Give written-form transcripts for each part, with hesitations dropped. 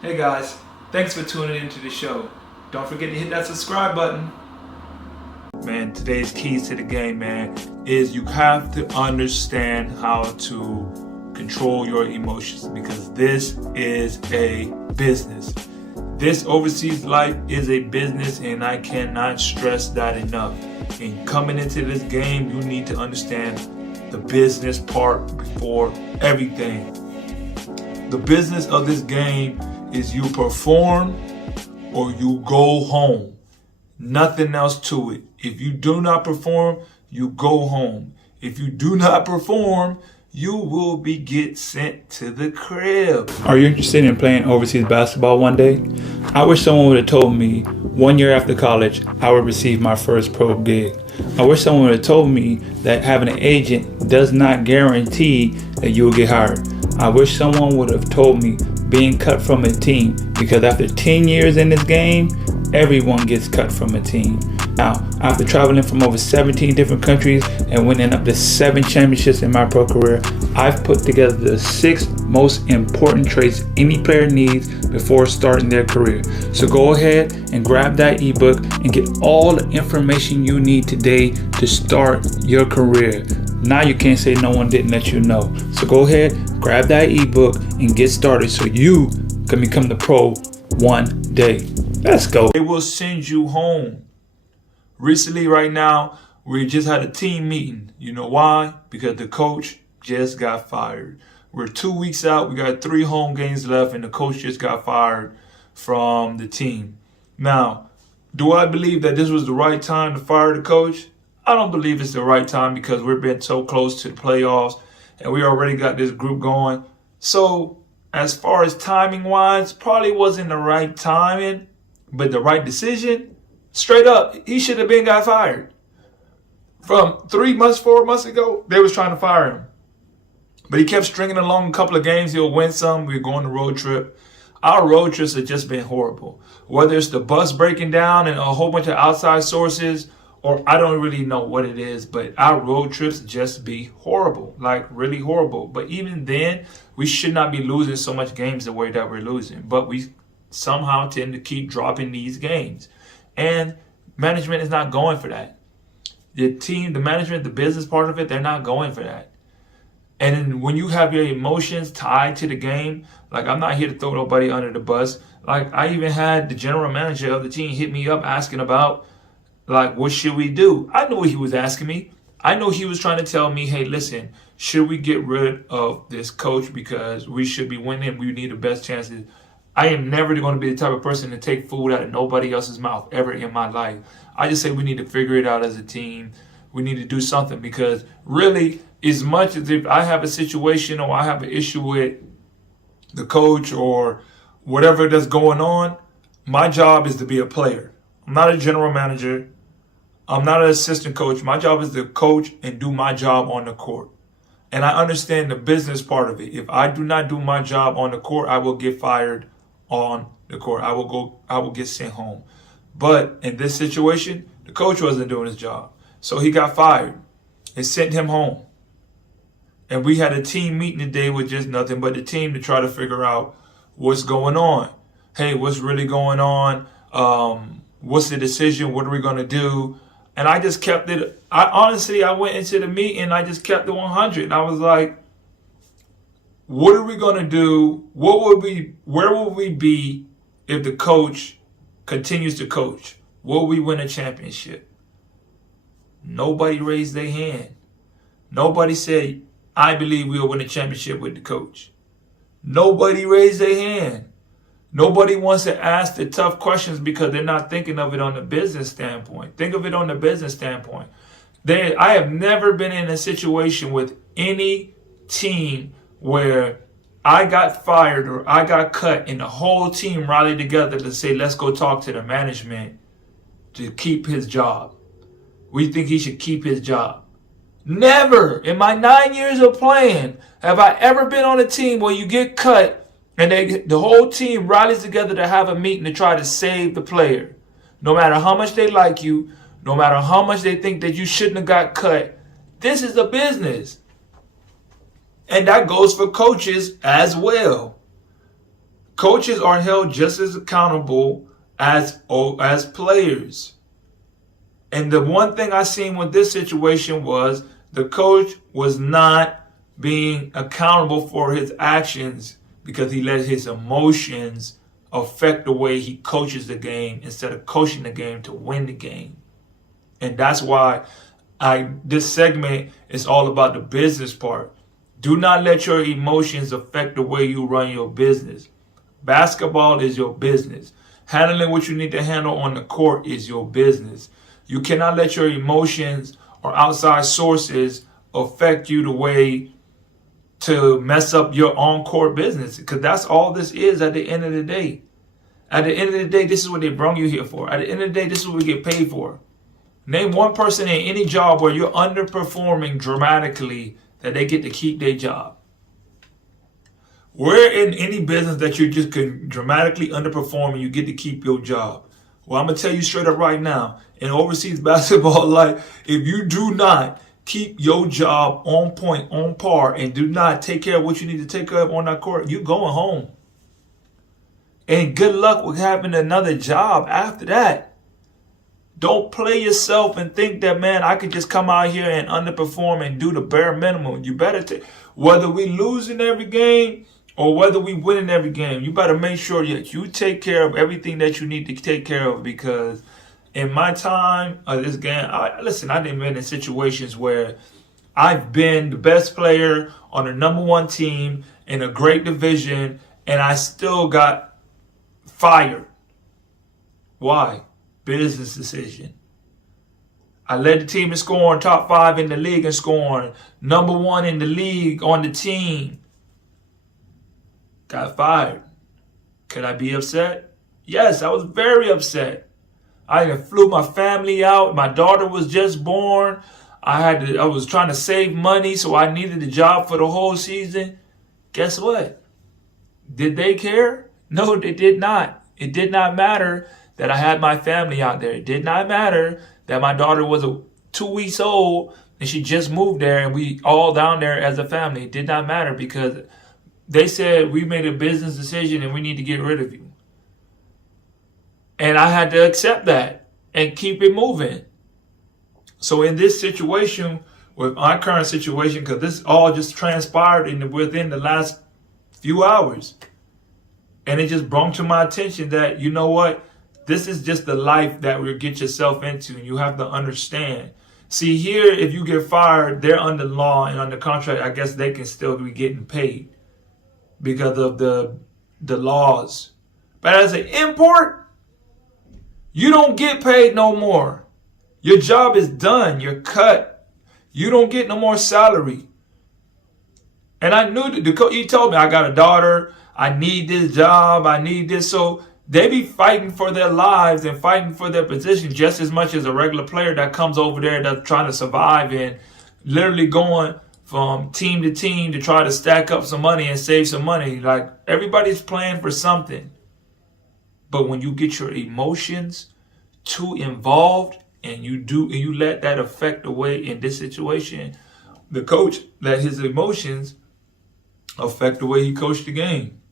Hey guys, thanks for tuning into the show. Don't forget to hit that subscribe button. Man, today's keys to the game, man, is you have to understand how to control your emotions because this is a business. This overseas life is a business, and I cannot stress that enough. And coming into this game, you need to understand the business part before everything. The business of this game is you perform or you go home. Nothing else to it. If you do not perform, you go home. If you do not perform, you will get sent to the crib. Are you interested in playing overseas basketball one day? I wish someone would have told me 1 year after college I would receive my first pro gig. I wish someone would have told me that having an agent does not guarantee that you will get hired. I wish someone would have told me being cut from a team, because after 10 years in this game, everyone gets cut from a team. Now, after traveling from over 17 different countries and winning up to 7 championships in my pro career, I've put together the 6 most important traits any player needs before starting their career. So go ahead and grab that ebook and get all the information you need today to start your career. Now you can't say no one didn't let you know. So go ahead, grab that ebook and get started so you can become the pro one day. Let's go. They will send you home. Recently, right now, we just had a team meeting. You know why? Because the coach just got fired. We're 2 weeks out. We got 3 home games left, and the coach just got fired from the team. Now, do I believe that this was the right time to fire the coach? I don't believe it's the right time because we've been so close to the playoffs and we already got this group going. So as far as timing wise, probably wasn't the right timing, but the right decision. Straight up, he should have got fired. From 3 months, 4 months ago, they was trying to fire him. But he kept stringing along a couple of games. He'll win some. We're going on a road trip. Our road trips have just been horrible. Whether it's the bus breaking down and a whole bunch of outside sources, or I don't really know what it is, but our road trips just be horrible, like really horrible. But even then, we should not be losing so much games the way that we're losing. But we somehow tend to keep dropping these games. And management is not going for that. The team, the management, the business part of it, they're not going for that. And then when you have your emotions tied to the game, like I'm not here to throw nobody under the bus. Like I even had the general manager of the team hit me up asking about, like, what should we do? I know what he was asking me. I know he was trying to tell me, hey, listen, should we get rid of this coach because we should be winning? We need the best chances. I am never going to be the type of person to take food out of nobody else's mouth ever in my life. I just say we need to figure it out as a team. We need to do something because really, as much as if I have a situation or I have an issue with the coach or whatever that's going on, my job is to be a player. I'm not a general manager. I'm not an assistant coach. My job is to coach and do my job on the court. And I understand the business part of it. If I do not do my job on the court, I will get fired on the court. I will get sent home. But in this situation, the coach wasn't doing his job. So he got fired and sent him home. And we had a team meeting today with just nothing but the team to try to figure out what's going on. Hey, what's really going on? What's the decision? What are we going to do? And I just kept it. I went into the meeting. I just kept it 100. And I was like, what are we going to do? Where will we be if the coach continues to coach? Will we win a championship? Nobody raised their hand. Nobody said, I believe we'll win a championship with the coach. Nobody raised their hand. Nobody wants to ask the tough questions because they're not thinking of it on the business standpoint. Think of it on the business standpoint. I have never been in a situation with any team where I got fired or I got cut and the whole team rallied together to say, let's go talk to the management to keep his job. We think he should keep his job. Never in my 9 years of playing have I ever been on a team where you get cut and the whole team rallies together to have a meeting to try to save the player. No matter how much they like you, no matter how much they think that you shouldn't have got cut, this is a business. And that goes for coaches as well. Coaches are held just as accountable as players. And the one thing I seen with this situation was the coach was not being accountable for his actions because he let his emotions affect the way he coaches the game instead of coaching the game to win the game. And that's why this segment is all about the business part. Do not let your emotions affect the way you run your business. Basketball is your business. Handling what you need to handle on the court is your business. You cannot let your emotions or outside sources affect you the way to mess up your on-court business, because that's all this is at the end of the day. At the end of the day, this is what they brought you here for. At the end of the day, this is what we get paid for. Name one person in any job where you're underperforming dramatically that they get to keep their job. Where in any business that you just can dramatically underperform and you get to keep your job? Well, I'm going to tell you straight up right now, in overseas basketball life, if you do not keep your job on point, on par, and do not take care of what you need to take care of on that court, you're going home. And good luck with having another job after that. Don't play yourself and think that, man, I could just come out here and underperform and do the bare minimum. You better, whether we losing every game or whether we winning every game, you better make sure that you take care of everything that you need to take care of. Because in my time of this game, I've been in situations where I've been the best player on the number one team in a great division, and I still got fired. Why? Business decision. I led the team in scoring, top 5 in the league in scoring, number 1 in the league on the team. Got fired. Could I be upset? Yes, I was very upset. I even flew my family out. My daughter was just born. I was trying to save money, so I needed a job for the whole season. Guess what? Did they care? No, they did not. It did not matter that I had my family out there. It did not matter that my daughter was 2 weeks old and she just moved there and we all down there as a family. It did not matter because they said we made a business decision and we need to get rid of you. And I had to accept that and keep it moving. So in this situation, with my current situation, because this all just transpired within the last few hours, and it just brought to my attention that, you know what, this is just the life that we get yourself into, and you have to understand. See, here, if you get fired, they're under law and under contract. I guess they can still be getting paid because of the laws. But as an import, you don't get paid no more. Your job is done. You're cut. You don't get no more salary. And I knew that he told me, I got a daughter. I need this job. I need this. So they be fighting for their lives and fighting for their position just as much as a regular player that comes over there that's trying to survive and literally going from team to team to try to stack up some money and save some money. Like, everybody's playing for something. But when you get your emotions too involved and you let that affect the way, in this situation, the coach let his emotions affect the way he coached the game.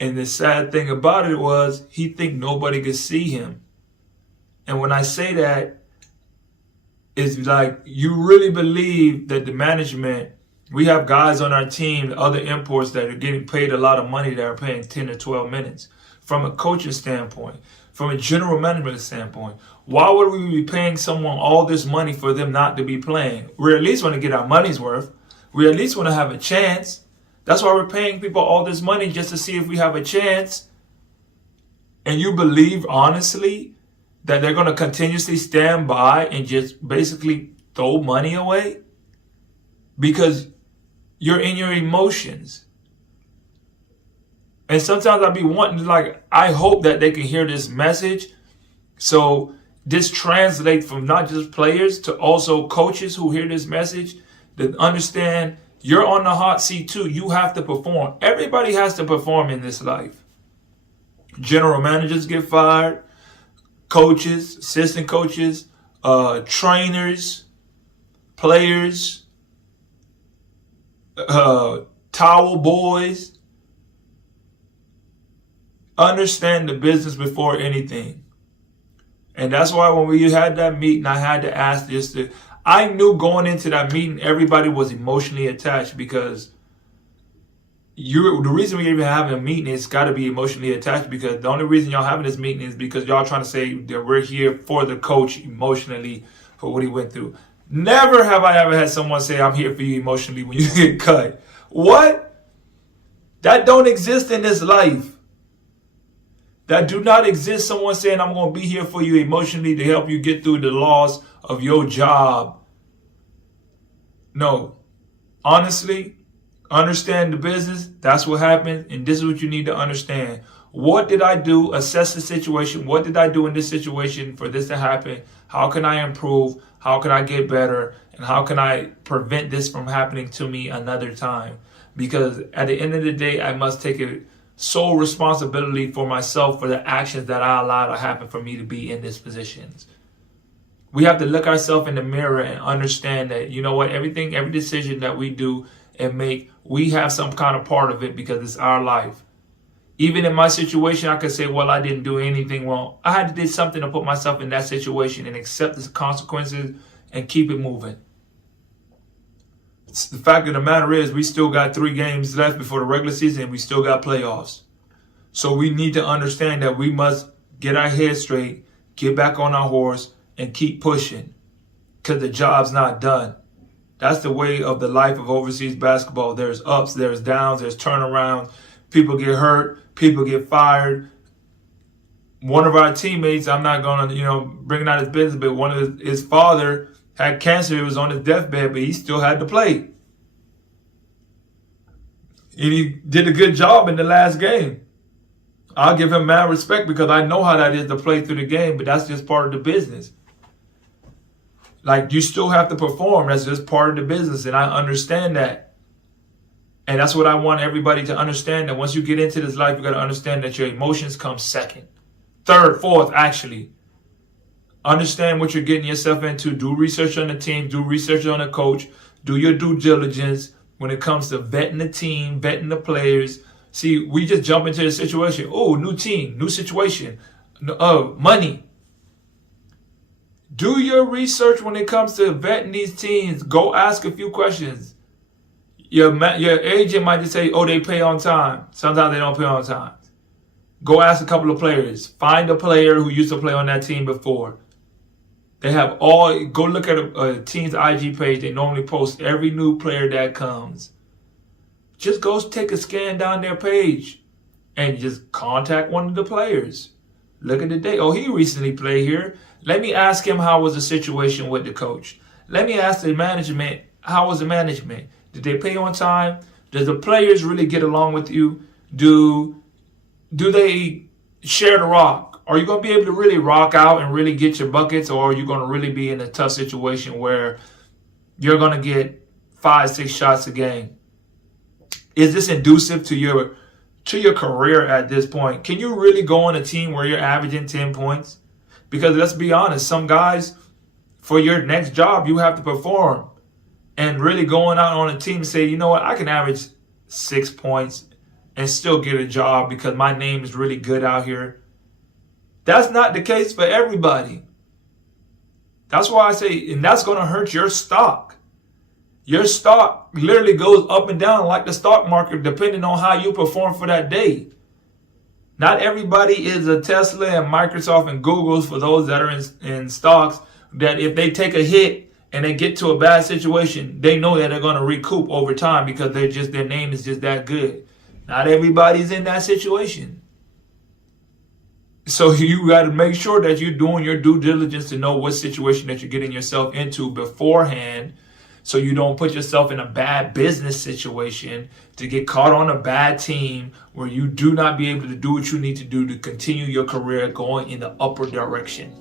And the sad thing about it was he think nobody could see him. And when I say that, it's like you really believe that the management, we have guys on our team, other imports that are getting paid a lot of money that are paying 10 or 12 minutes. From a coaching standpoint, from a general management standpoint, why would we be paying someone all this money for them not to be playing? We at least want to get our money's worth. We at least want to have a chance. That's why we're paying people all this money, just to see if we have a chance. And you believe, honestly, that they're going to continuously stand by and just basically throw money away? Because you're in your emotions. And sometimes I be wanting, I hope that they can hear this message. So this translates from not just players to also coaches who hear this message, that understand you're on the hot seat too. You have to perform. Everybody has to perform in this life. General managers get fired, coaches, assistant coaches, trainers, players, towel boys, Understand the business before anything. And that's why when we had that meeting, I had to ask this. I knew going into that meeting, everybody was emotionally attached because the reason we're even having a meeting is got to be emotionally attached, because the only reason y'all having this meeting is because y'all trying to say that we're here for the coach emotionally for what he went through. Never have I ever had someone say I'm here for you emotionally when you get cut. What? That don't exist in this life. That do not exist. Someone saying I'm going to be here for you emotionally to help you get through the loss of your job. No. Honestly, understand the business. That's what happened. And this is what you need to understand. What did I do? Assess the situation. What did I do in this situation for this to happen? How can I improve? How can I get better? And how can I prevent this from happening to me another time? Because at the end of the day, I must take a sole responsibility for myself for the actions that I allowed to happen for me to be in this position. We have to look ourselves in the mirror and understand that, you know what, every decision that we do and make, we have some kind of part of it because it's our life. Even in my situation, I could say, well, I didn't do anything wrong. I had to do something to put myself in that situation and accept the consequences and keep it moving. The fact of the matter is we still got 3 games left before the regular season and we still got playoffs. So we need to understand that we must get our head straight, get back on our horse, and keep pushing because the job's not done. That's the way of the life of overseas basketball. There's ups, there's downs, there's turnarounds. People get hurt, people get fired. One of our teammates, I'm not going to, bring out his business, but one of his father had cancer. He was on his deathbed, but he still had to play. And he did a good job in the last game. I'll give him mad respect because I know how that is to play through the game, but that's just part of the business. Like, you still have to perform. That's just part of the business, and I understand that. And that's what I want everybody to understand, that once you get into this life, you got to understand that your emotions come second. Third, fourth, actually. Understand what you're getting yourself into. Do research on the team. Do research on the coach. Do your due diligence when it comes to vetting the team, vetting the players. See, we just jump into the situation. Oh, new team, new situation, money. Do your research when it comes to vetting these teams. Go ask a few questions. Your agent might just say, oh, they pay on time. Sometimes they don't pay on time. Go ask a couple of players. Find a player who used to play on that team before. They have go look at a team's IG page. They normally post every new player that comes. Just go take a scan down their page and just contact one of the players. Look at the date. Oh, he recently played here. Let me ask him how was the situation with the coach. Let me ask the management, how was the management? Did they pay on time? Does the players really get along with you? Do they share the rock? Are you going to be able to really rock out and really get your buckets, or are you going to really be in a tough situation where you're going to get 5-6 shots a game? Is this conducive to your career at this point? Can you really go on a team where you're averaging 10 points? Because let's be honest, some guys, for your next job, you have to perform. And really going out on a team and say, you know what, I can average 6 points and still get a job because my name is really good out here. That's not the case for everybody. That's why I say, and that's going to hurt your stock. Your stock literally goes up and down like the stock market, depending on how you perform for that day. Not everybody is a Tesla and Microsoft and Google's, for those that are in stocks, that if they take a hit and they get to a bad situation, they know that they're going to recoup over time because their name is just that good. Not everybody's in that situation. So you got to make sure that you're doing your due diligence to know what situation that you're getting yourself into beforehand, so you don't put yourself in a bad business situation to get caught on a bad team where you do not be able to do what you need to do to continue your career going in the upward direction.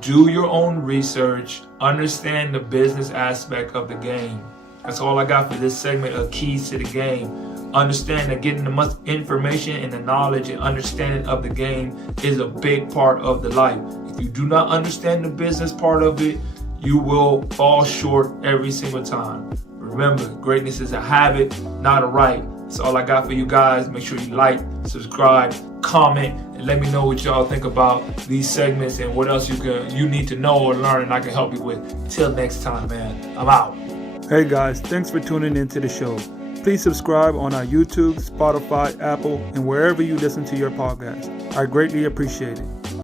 Do your own research. Understand the business aspect of the game. That's all I got for this segment of Keys to the Game. Understand that getting the much information and the knowledge and understanding of the game is a big part of the life. If you do not understand the business part of it, you will fall short every single time. Remember, greatness is a habit, not a right. That's all I got for you guys. Make sure you like, subscribe, comment, and let me know what y'all think about these segments and what else you need to know or learn, and I can help you with. Till next time, man. I'm out. Hey guys, thanks for tuning into the show. Please subscribe on our YouTube, Spotify, Apple, and wherever you listen to your podcast. I greatly appreciate it.